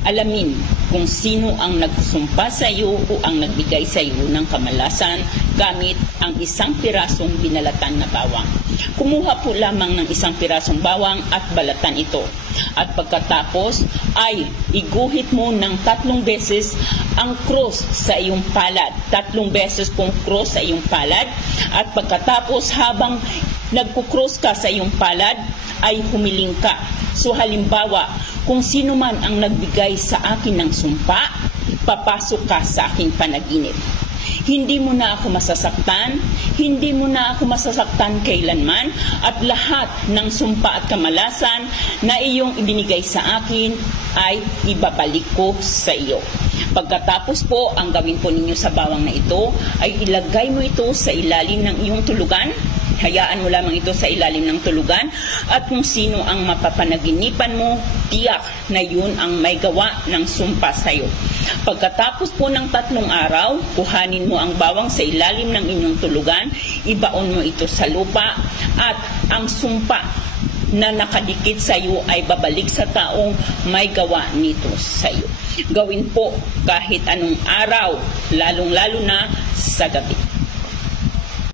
Alamin kung sino ang nagsumpa sa iyo o ang nagbigay sa iyo ng kamalasan gamit ang isang pirasong binalatan na bawang. Kumuha po lamang ng isang pirasong bawang at balatan ito. At pagkatapos ay iguhit mo ng 3 beses ang cross sa iyong palad. 3 beses pong cross sa iyong palad. At pagkatapos habang nagkukross ka sa iyong palad ay humiling ka. So halimbawa, kung sino man ang nagbigay sa akin ng sumpa, papasok ka sa aking panaginip. Hindi mo na ako masasaktan, hindi mo na ako masasaktan kailanman, at lahat ng sumpa at kamalasan na iyong ibinigay sa akin ay ibabalik ko sa iyo. Pagkatapos po, ang gawin po ninyo sa bawang na ito ay ilagay mo ito sa ilalim ng iyong tulugan. Hayaan mo lamang ito sa ilalim ng tulugan, at kung sino ang mapapanaginipan mo, tiyak na yun ang may gawa ng sumpa sa iyo. Pagkatapos po ng 3 araw, kuhanin mo ang bawang sa ilalim ng inyong tulugan, ibaon mo ito sa lupa, at ang sumpa na nakadikit sa iyo ay babalik sa taong may gawa nito sa iyo. Gawin po kahit anong araw, lalong-lalo na sa gabi.